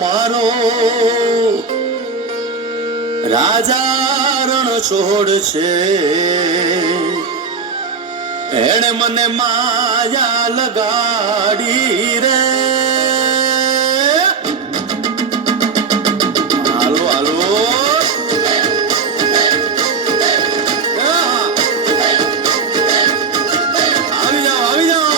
મારો રાજા રણ છોડ છે, એણે મને માયા લગાડી રે. હાલો હાલો આવી જાઓ આવી જાઓ.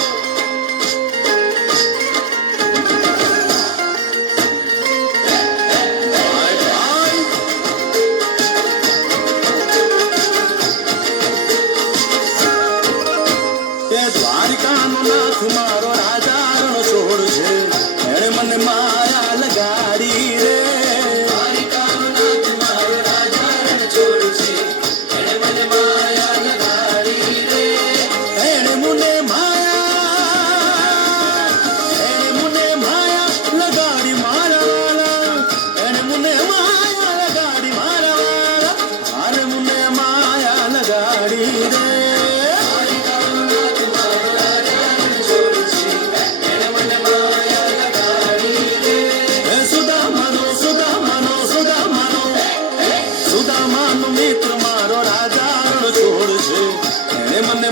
દ્વારિકાનો નાથ મારો રાજા રણ છોડ છે, એણે મને માયા લગાડી રે. દ્વારિકાનો નાથ મારો રાજા રણ છોડ છે, એણે મને માયા લગાડી રે. એણે મને માયા લગાડી મારા વાલા, એણે મને માયા લગાડી મારા વાલા, આને મને માયા લગાડી રે. સુદામાનો મિત્ર મારો રાજા રણ છોડ છે, એણે મને